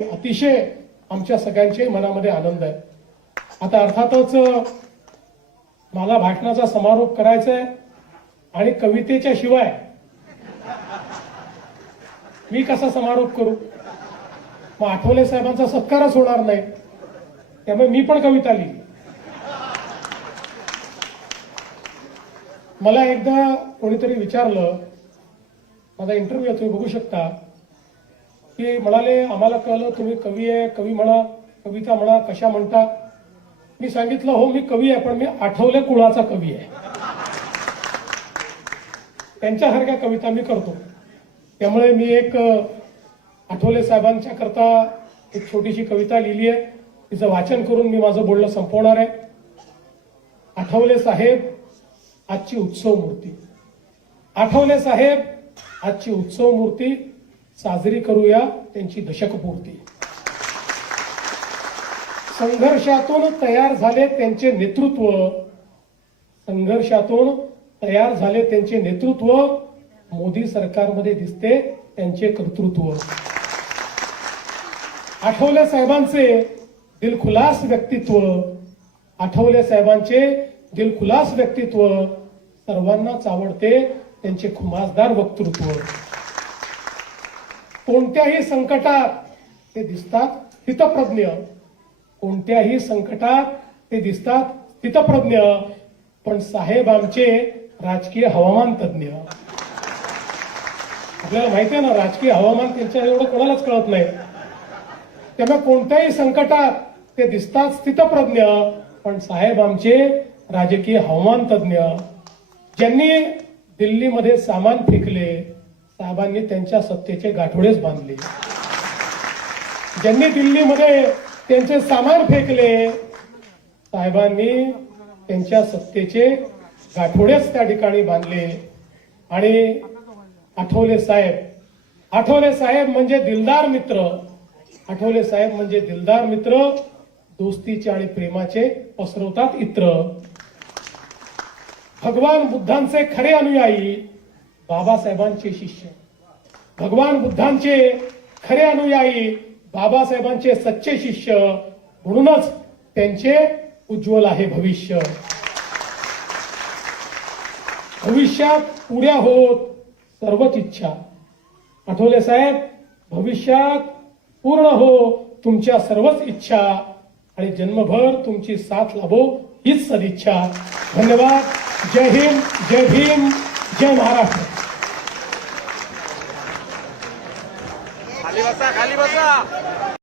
अतिशय आमच्या सगळ्यांचे मनामध्ये आनंद आहे। आता अर्थातच मला भाषणाचा समारोप करायचा आहे आणि कवितेच्या शिवाय मी कसा समारोप करू? मग आठवले साहेबांचा सत्कारच होणार नाही, त्यामुळे मी पण कविता लिहिली। मला एकदा कोणीतरी विचारलं, माझा इंटरव्ह्यू तुम्ही बघू शकता, की म्हणाले आम्हाला कळलं तुम्ही कवी आहे, कवी म्हणा, कविता म्हणा, कशा म्हणता? मी सांगितलं हो मी कवी आहे, पण मी आठवले कुळाचा कवी आहे, त्यांच्यासारख्या कविता मी करतो। त्यामुळे मी एक आठवले साहेबांच्या करता एक छोटीशी कविता लिहिली आहे, तिचं वाचन करून मी माझं बोलणं संपवणार आहे। आठवले साहेब आजची उत्सव मूर्ती, आठवले साहेब आजची उत्सव मूर्ती, साजरी करूया त्यांची दशकपूर्ती। संघर्षातून तयार झाले त्यांचे नेतृत्व, संघर्षातून तयार झाले त्यांचे नेतृत्व, मोदी सरकारमध्ये दिसते त्यांचे कर्तृत्व। आठवले साहेबांचे दिलखुलास व्यक्तित्व, आठवले साहेबांचे दिलखुलास व्यक्तित्व, सर्वांनाच आवडते त्यांचे खुमासदार वक्तृत्व। कोणत्याही संकटात ते दिसतात स्थितप्रज्ञ, कोणत्याही संकटात ते दिसतात स्थितप्रज्ञ, पण साहेब आमचे राजकीय हवामान तज्ञ। आपल्याला माहिती आहे ना, राजकीय हवामान त्यांच्या एवढं कोणालाच कळत नाही। त्यामुळे कोणत्याही संकटात ते दिसतात स्थितप्रज्ञ, पण साहेब आमचे राजकीय हवामान तज्ञ। ज्यांनी दिल्लीमध्ये सामान फेकले, साहेबांनी त्यांच्या सत्तेचे गाठोडेच बांधले। ज्यांनी दिल्लीमध्ये त्यांचे सामान फेकले, साहेबांनी त्यांच्या सत्तेचे गाठोडेच त्या ठिकाणी बांधले। आणि आठवले साहेब म्हणजे दिलदार मित्र, आठवले साहेब म्हणजे दिलदार मित्र, दोस्तीचे आणि प्रेमाचे पसरवतात इत्र। भगवान बुद्धांचे खरे अनुयायी, बाबासाहेबांचे शिष्य, भगवान बुद्धांचे खरे अनुयायी, बाबासाहेबांचे सच्चे शिष्य, म्हणूनच त्यांचे उज्ज्वल आहे भविष्य। भविष्यात पुऱ्या होत सर्वच इच्छा, आठवले साहेब भविष्यात पूर्ण हो तुमच्या सर्वच इच्छा, आणि जन्मभर तुमची साथ लाभो हीच सदिच्छा। धन्यवाद। जय हिंद, जय भीम, जय महाराष्ट्र। खाली बसा, खाली बसा।